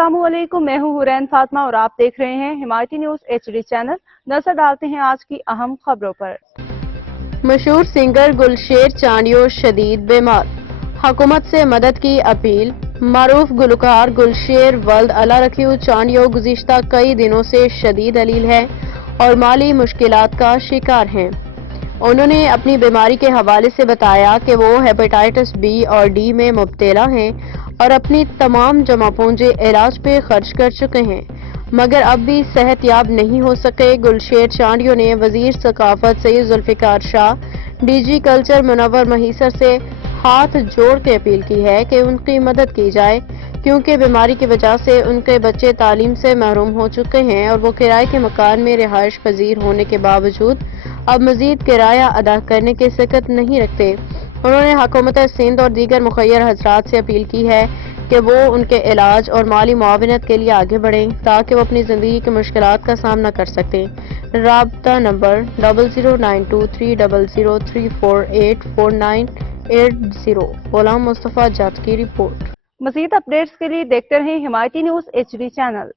अस्सलाम वालेकुम, मैं हूँ हुरैन फातिमा और आप देख रहे हैं हिमायती न्यूज़ HD चैनल। नजर डालते हैं आज की अहम खबरों पर। मशहूर सिंगर गुलशेर चांडियो शदीद बीमार, हुकूमत से मदद की अपील। मारूफ गुलकार गुलशेर वल्द अल्लाह रखियो चांडियो गुज़िश्ता कई दिनों से शदीद अलील है और माली मुश्किलात का शिकार हैं। उन्होंने अपनी बीमारी के हवाले से बताया कि वो हेपेटाइटिस बी और डी में मुब्तला हैं और अपनी तमाम जमा पूंजी इलाज पे खर्च कर चुके हैं, मगर अब भी सेहतयाब नहीं हो सके। गुलशेर चांडियो ने वजीर सकाफत सैयद जुल्फिकार शाह, DG कल्चर मुनव्वर महीसर से हाथ जोड़ के अपील की है कि उनकी मदद की जाए, क्योंकि बीमारी की वजह से उनके बच्चे तालीम से महरूम हो चुके हैं और वो किराए के मकान में रिहाइश पजीर होने के बावजूद अब मजीद किराया अदा करने की सकत नहीं रखते। उन्होंने हुकूमत सिंध और दीगर मुखय्यर हजरात से अपील की है कि वो उनके इलाज और माली मुआवनत के लिए आगे बढ़ें ताकि वो अपनी ज़िंदगी की मुश्किलात का सामना कर सकें। राब्ता नंबर 00923003484980। गुलाम मुस्तफ़ा जट की रिपोर्ट। मज़ीद अपडेट्स के लिए देखते रहें हिमायती न्यूज़ HD चैनल।